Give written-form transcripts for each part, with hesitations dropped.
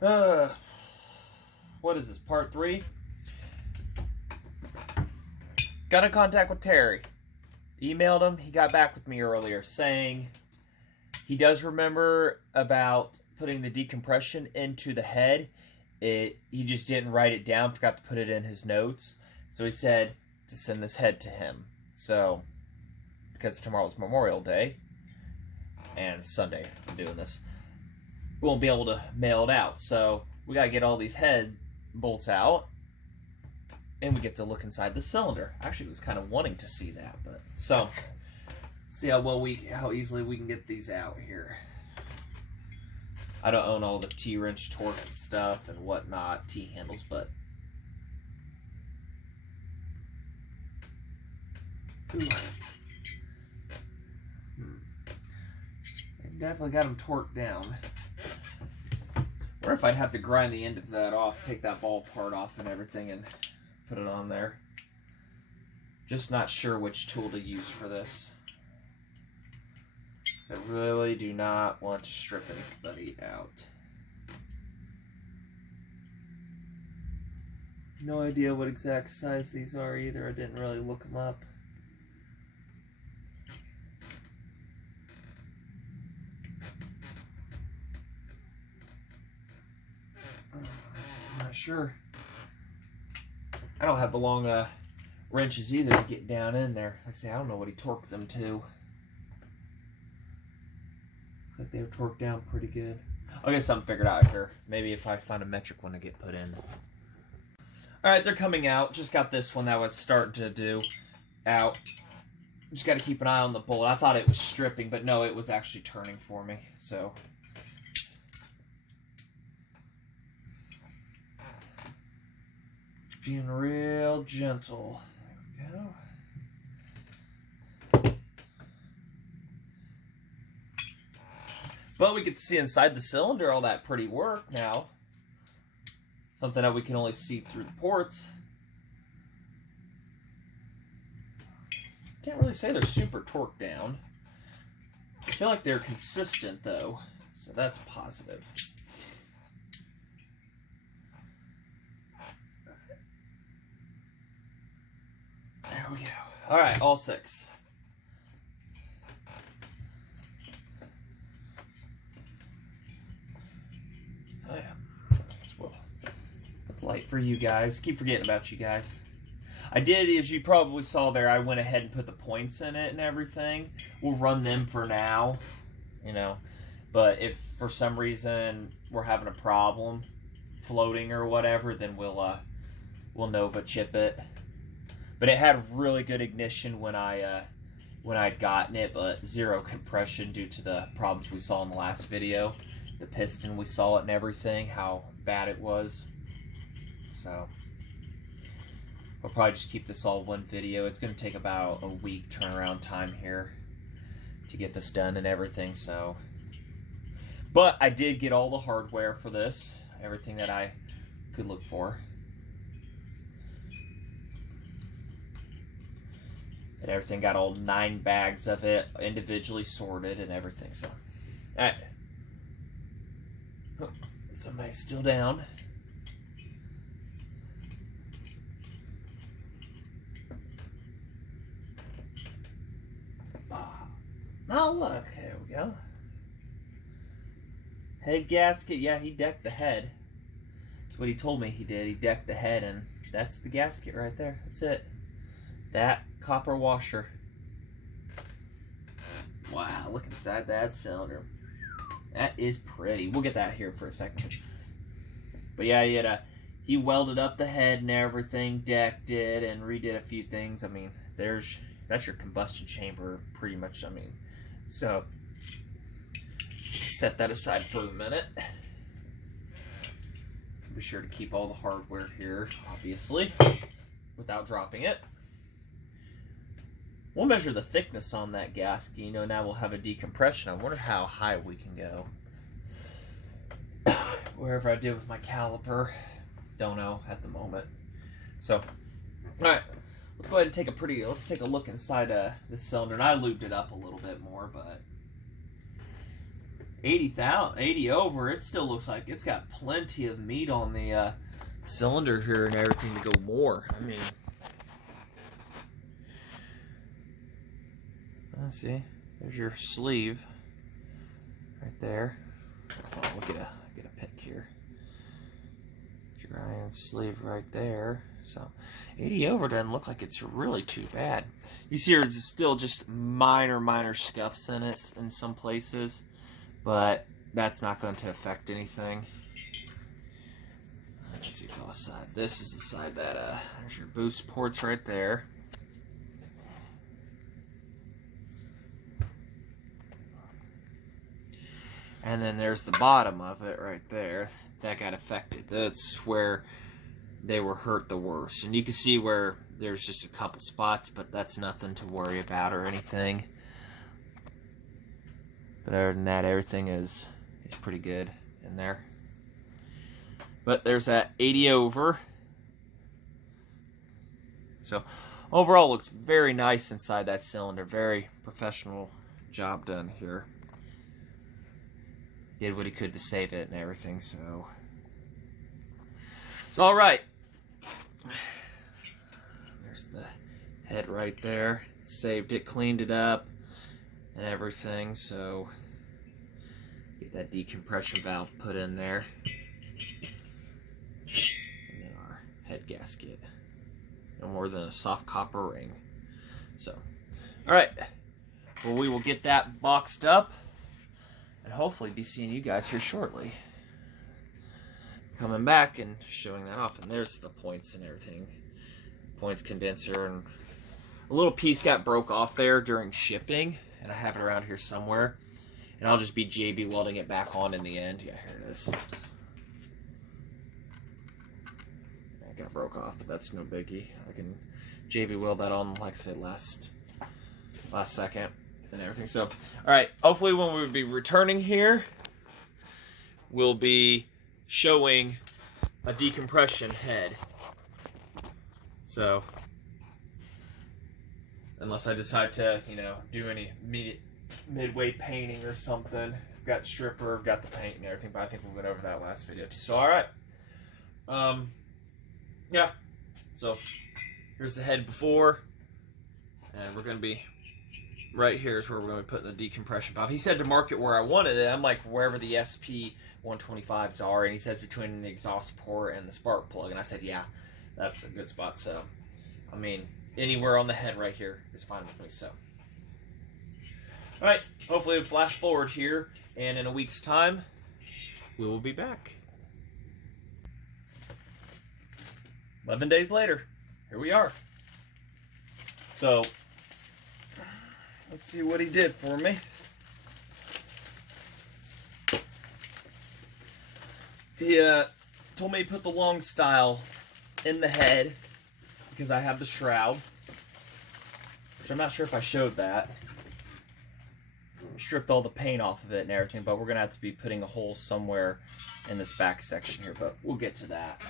What is this, part 3? Got in contact with Terry. Emailed him. He got back with me earlier saying he does remember about putting the decompression into the head. He just didn't write it down, forgot to put it in his notes. So he said to send this head to him. So, because tomorrow's Memorial Day, and Sunday I'm doing this, we won't be able to mail it out. So we gotta get all these head bolts out, and we get to look inside the cylinder. Actually, was kind of wanting to see that, but so see how easily we can get these out here. I don't own all the T-wrench torque stuff and whatnot, T-handles, but I definitely got them torqued down. Or if I'd have to grind the end of that off, take that ball part off and everything and put it on there. Just not sure which tool to use for this. I really do not want to strip anybody out. No idea what exact size these are either. I didn't really look them up. I'm not sure. I don't have the long wrenches either to get down in there. Like I say, I don't know what he torqued them to. Like they were torqued down pretty good. I'll get something figured out here. Maybe if I find a metric one to get put in. Alright, they're coming out. Just got this one that was starting to do out. Just got to keep an eye on the bolt. I thought it was stripping, but no, it was actually turning for me. So being real gentle. There we go. But we get to see inside the cylinder all that pretty work now. Something that we can only see through the ports. Can't really say they're super torqued down. I feel like they're consistent though, so that's positive. There we go. All right, all 6. Oh yeah. Well, put the light for you guys. Keep forgetting about you guys. I did, as you probably saw there, I went ahead and put the points in it and everything. We'll run them for now, you know. But if for some reason we're having a problem floating or whatever, then we'll Nova chip it. But it had really good ignition when I'd gotten it, but 0 compression due to the problems we saw in the last video. The piston, we saw it and everything, how bad it was. So we'll probably just keep this all one video. It's going to take about a week turnaround time here to get this done and everything. So, but I did get all the hardware for this, everything that I could look for. And everything, got all 9 bags of it individually sorted and everything. So, all right. Somebody's still down. Oh, look. There we go. Head gasket. Yeah, he decked the head. That's what he told me he did. He decked the head, and that's the gasket right there. That's it. That copper washer. Wow, look inside that cylinder. That is pretty. We'll get that here for a second. But yeah, he welded up the head and everything, decked it, and redid a few things. I mean, that's your combustion chamber, pretty much. I mean, so set that aside for a minute. Be sure to keep all the hardware here, obviously, without dropping it. We'll measure the thickness on that gasket. You know, now we'll have a decompression. I wonder how high we can go. Wherever I did with my caliper. Don't know at the moment. So, alright. Let's go ahead and let's take a look inside this cylinder. And I lubed it up a little bit more, but 80 over, it still looks like it's got plenty of meat on the cylinder here and everything to go more. I mean, let's see, there's your sleeve right there. Oh, we'll get a pick here. Your iron sleeve right there. So 80 over doesn't look like it's really too bad. You see there's still just minor scuffs in it in some places, but that's not going to affect anything. Let's see the side. This is the side that there's your boost ports right there. And then there's the bottom of it right there. That got affected. That's where they were hurt the worst. And you can see where there's just a couple spots, but that's nothing to worry about or anything. But other than that, everything is pretty good in there. But there's that 80 over. So overall, looks very nice inside that cylinder. Very professional job done here. Did what he could to save it and everything, so it's all right. There's the head right there. Saved it, cleaned it up, and everything. So get that decompression valve put in there, and then our head gasket. No more than a soft copper ring. So, all right. Well, we will get that boxed up. And hopefully be seeing you guys here shortly. Coming back and showing that off. And there's the points and everything. Points condenser. And a little piece got broke off there during shipping. And I have it around here somewhere. And I'll just be JB welding it back on in the end. Yeah, here it is. It got broke off, but that's no biggie. I can JB weld that on, like I said, last second. And everything. So, all right. Hopefully, when we be returning here, we'll be showing a decompression head. So, unless I decide to, do any midway painting or something, I've got stripper, I've got the paint and everything. But I think we went over that last video too. So, all right. Yeah. So, here's the head before, and we're gonna be. Right here is where we're going to be putting the decompression valve. He said to mark it where I wanted it. I'm like, wherever the sp105s are. And he says between the exhaust port and the spark plug. And I said, yeah, that's a good spot. So, I mean, anywhere on the head right here is fine with me. So, all right. Hopefully we'll flash forward here. And in a week's time, we will be back. 11 days later, here we are. So, let's see what he did for me. He told me to put the long style in the head because I have the shroud, which I'm not sure if I showed that. Stripped all the paint off of it and everything, but we're going to have to be putting a hole somewhere in this back section here, but we'll get to that.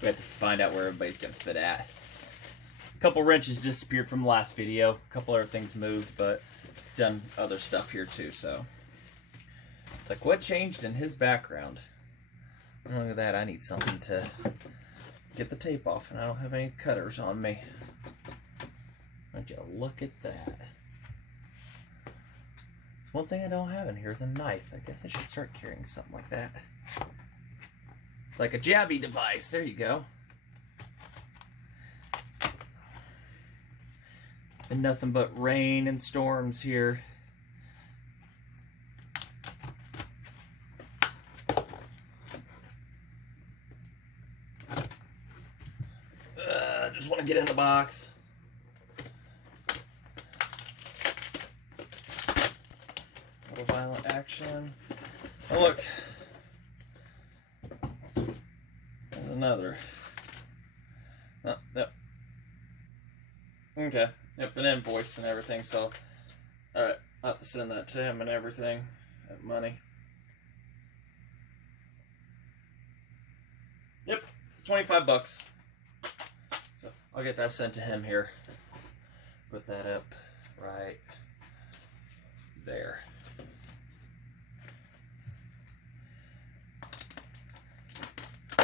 We have to find out where everybody's going to fit at. Couple wrenches disappeared from the last video. A couple other things moved, but done other stuff here too. So it's like, what changed in his background? And look at that. I need something to get the tape off, and I don't have any cutters on me. Would you look at that? One thing I don't have in here is a knife. I guess I should start carrying something like that. It's like a jabby device. There you go. And nothing but rain and storms here. Just want to get in the box. Little violent action. Oh look, there's another. Oh, yep. Okay. Yep, an invoice and everything, so alright, I'll have to send that to him and everything. That money. Yep, 25 bucks. So I'll get that sent to him here. Put that up right there.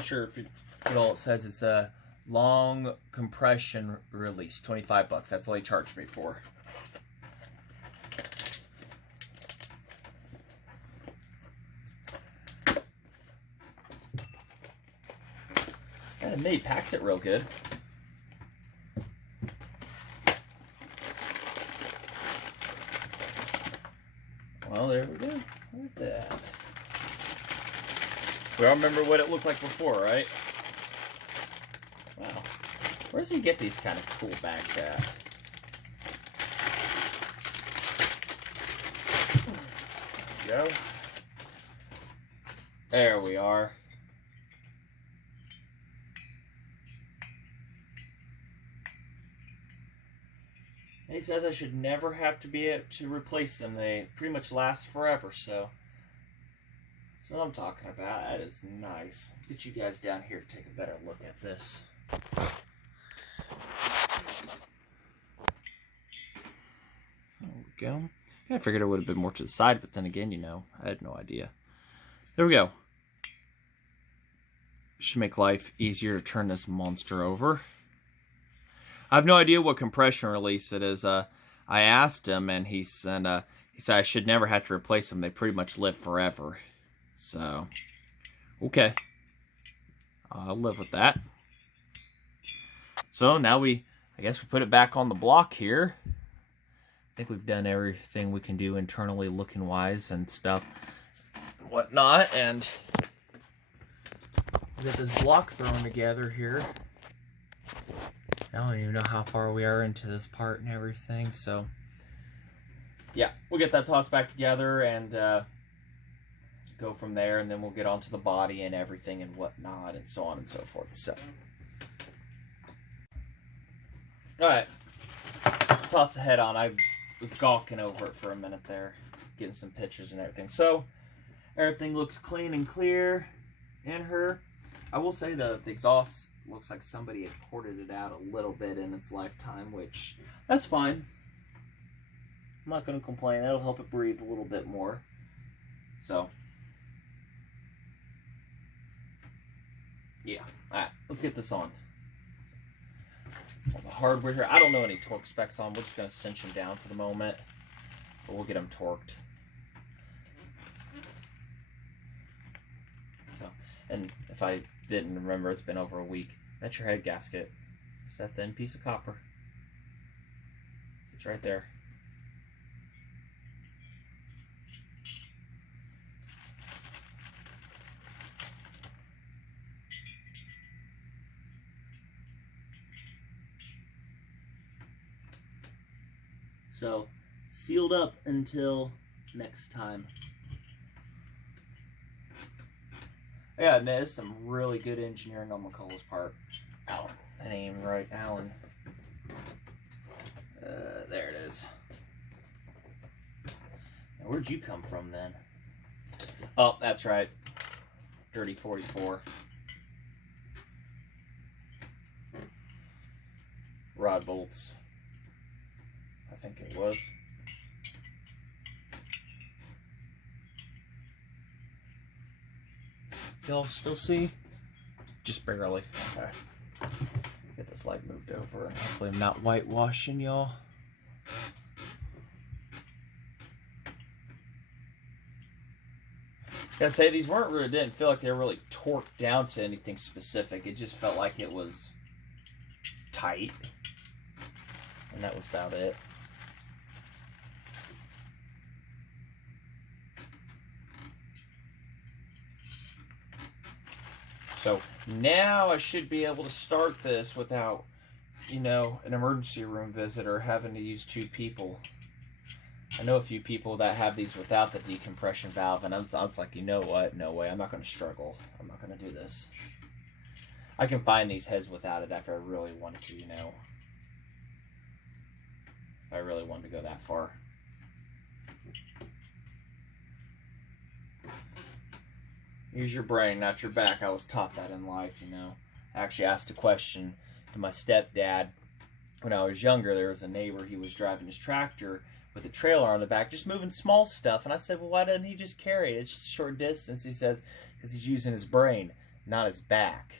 not sure if what all it says. It's a long compression release, 25 bucks. That's all he charged me for. And it packs it real good. Well, there we go. Look at that. We all remember what it looked like before, right? Wow. Where does he get these kind of cool bags at? There we go. There we are. And he says I should never have to be able to replace them. They pretty much last forever, so that's what I'm talking about. That is nice. Get you guys down here to take a better look at this. There we go. I figured it would have been more to the side, but then again, you know, I had no idea. There we go. Should make life easier to turn this monster over. I have no idea what compression release it is. I asked him, and he said I should never have to replace them. They pretty much live forever. So, okay. I'll live with that. So now I guess we put it back on the block here. I think we've done everything we can do internally looking wise and stuff, and whatnot, and we got this block thrown together here. I don't even know how far we are into this part and everything, so yeah, we'll get that tossed back together and go from there, and then we'll get onto the body and everything and whatnot and so on and so forth. So, alright, toss the head on. I was gawking over it for a minute there, getting some pictures and everything. So, everything looks clean and clear in her. I will say the exhaust looks like somebody had ported it out a little bit in its lifetime, which, that's fine. I'm not going to complain. That'll help it breathe a little bit more. So, yeah. Alright, let's get this on. All the hardware here. I don't know any torque specs on. We're just going to cinch them down for the moment. But we'll get them torqued. So, and if I didn't remember, it's been over a week. That's your head gasket. It's that thin piece of copper. It's right there. So, sealed up until next time. Yeah, and there's some really good engineering on McCulloch's part. Alan. That ain't even right, Alan. There it is. Now, where'd you come from then? Oh, that's right. Dirty 44. Rod bolts. I think it was. Y'all still see? Just barely. Okay. Get this light moved over, and hopefully I'm not whitewashing y'all. Gotta say, these weren't really, didn't feel like they were really torqued down to anything specific. It just felt like it was tight. And that was about it. So now I should be able to start this without, you know, an emergency room visitor having to use 2 people. I know a few people that have these without the decompression valve, and I was like, you know what? No way. I'm not going to struggle. I'm not going to do this. I can find these heads without it if I really wanted to, you know. If I really wanted to go that far. Use your brain, not your back. I was taught that in life, you know. I actually asked a question to my stepdad when I was younger. There was a neighbor, he was driving his tractor with a trailer on the back, just moving small stuff. And I said, well, why doesn't he just carry it? It's just a short distance. He says, because he's using his brain. not his back.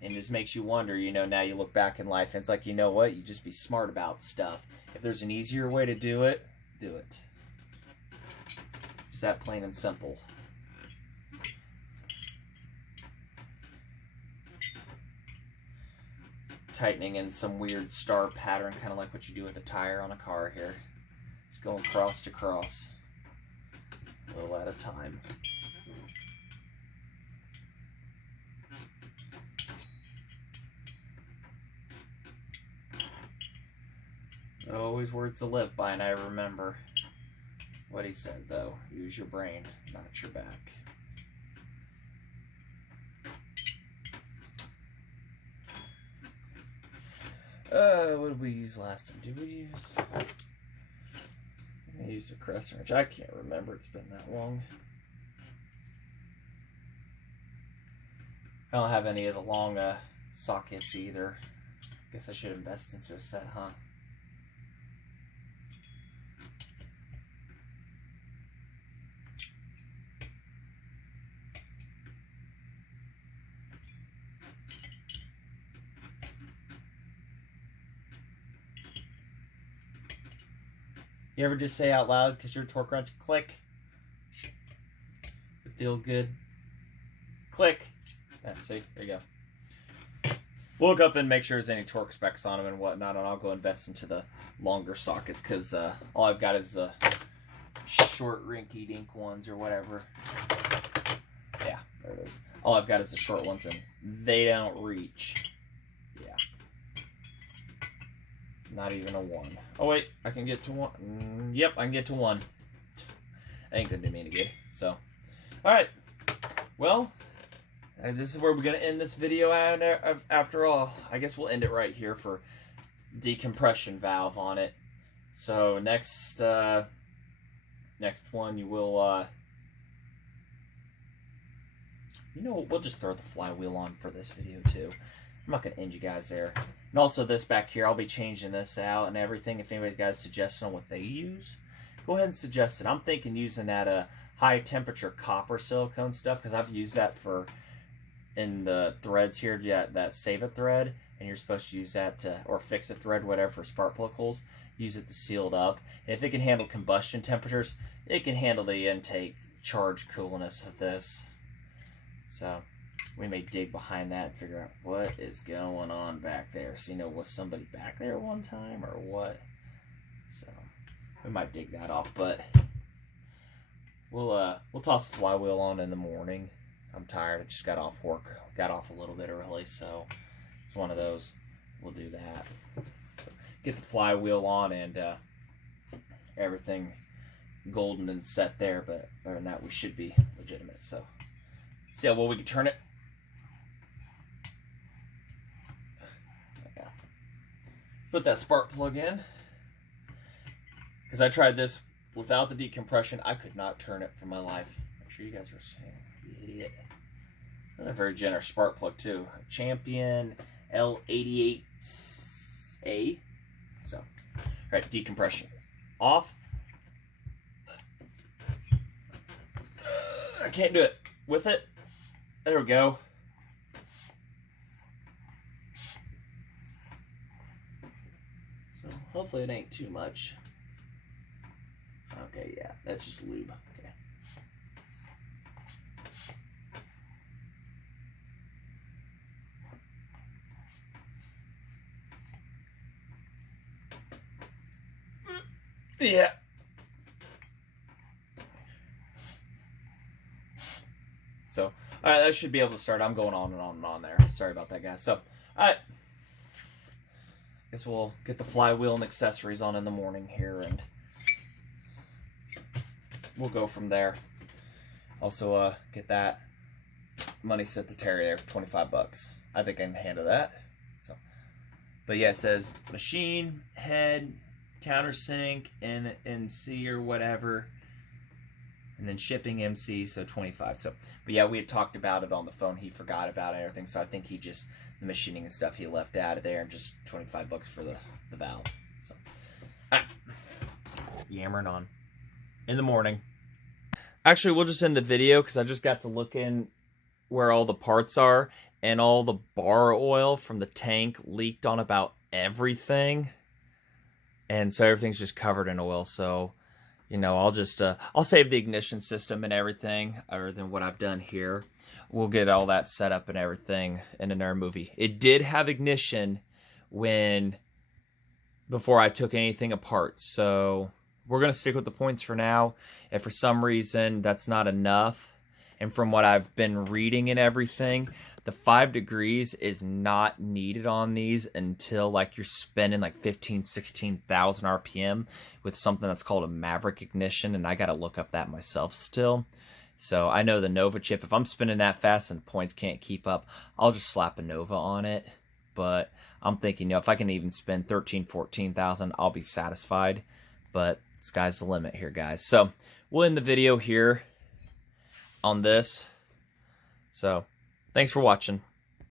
And it just makes you wonder, you know, now you look back in life and it's like, you know what, you just be smart about stuff. If there's an easier way to do it, do it. Just that plain and simple. Tightening in some weird star pattern, kind of like what you do with a tire on a car here. Just going cross to cross, a little at a time. Always words to live by, and I remember what he said, though. Use your brain, not your back. What did we use last time? Did we use... I used a crescent wrench. I can't remember. It's been that long. I don't have any of the long sockets either. Guess I should invest into a set, huh? You ever just say out loud because you're a torque wrench, click? It feel good. Click. Yeah, see, there you go. We'll look up and make sure there's any torque specs on them and whatnot, and I'll go invest into the longer sockets because all I've got is the short rinky-dink ones or whatever. Yeah, there it is. All I've got is the short ones, and they don't reach. Yeah. Not even a 1. Oh wait, I can get to 1. Yep, I can get to 1. That ain't gonna do me any good. So, alright. Well, this is where we're gonna end this video after all. I guess we'll end it right here for decompression valve on it. So next one you will you know, we'll just throw the flywheel on for this video too. I'm not going to end you guys there. And also this back here, I'll be changing this out and everything. If anybody's got a suggestion on what they use, go ahead and suggest it. I'm thinking using that high temperature copper silicone stuff because I've used that for in the threads here, that save it thread, and you're supposed to use that to, or fix it thread, whatever, for spark plug holes. Use it to seal it up. And if it can handle combustion temperatures, it can handle the intake charge coolness of this. So we may dig behind that and figure out what is going on back there. So, you know, was somebody back there one time or what? So we might dig that off, but we'll toss the flywheel on in the morning. I'm tired. I just got off work. Got off a little bit early, so it's one of those. We'll do that. So get the flywheel on and everything golden and set there, but other than that, we should be legitimate. So see how well we can turn it. Yeah. Put that spark plug in. Because I tried this without the decompression. I could not turn it for my life. Make sure you guys are saying, you idiot. That's a very generous spark plug too. Champion L88A. So, alright, decompression off. I can't do it with it. There we go. So hopefully it ain't too much. Okay, yeah, that's just lube. Okay. Yeah. So, I should be able to start. I'm going on and on and on there. Sorry about that, guys. So, alright. Guess we'll get the flywheel and accessories on in the morning here, and we'll go from there. Also, get that money set to Terry there for 25 bucks. I think I can handle that. So, but yeah, it says machine, head, countersink, and MC or whatever. And then shipping MC, so 25. So, but yeah, we had talked about it on the phone. He forgot about it and everything. So I think he just, the machining and stuff he left out of there, and just 25 bucks for the valve. So, yammering on in the morning. Actually, we'll just end the video because I just got to looking where all the parts are, and all the bar oil from the tank leaked on about everything. And so everything's just covered in oil. So, you know, I'll save the ignition system and everything, other than what I've done here. We'll get all that set up and everything in another movie. It did have ignition before I took anything apart. So we're going to stick with the points for now. If for some reason that's not enough, and from what I've been reading and everything, the 5 degrees is not needed on these until like you're spending like 16,000 RPM with something that's called a Maverick ignition, and I got to look up that myself still. So I know the Nova chip, if I'm spinning that fast and points can't keep up, I'll just slap a Nova on it. But I'm thinking, you know, if I can even spend 14,000, I'll be satisfied. But sky's the limit here, guys. So we'll end the video here on this. So thanks for watching.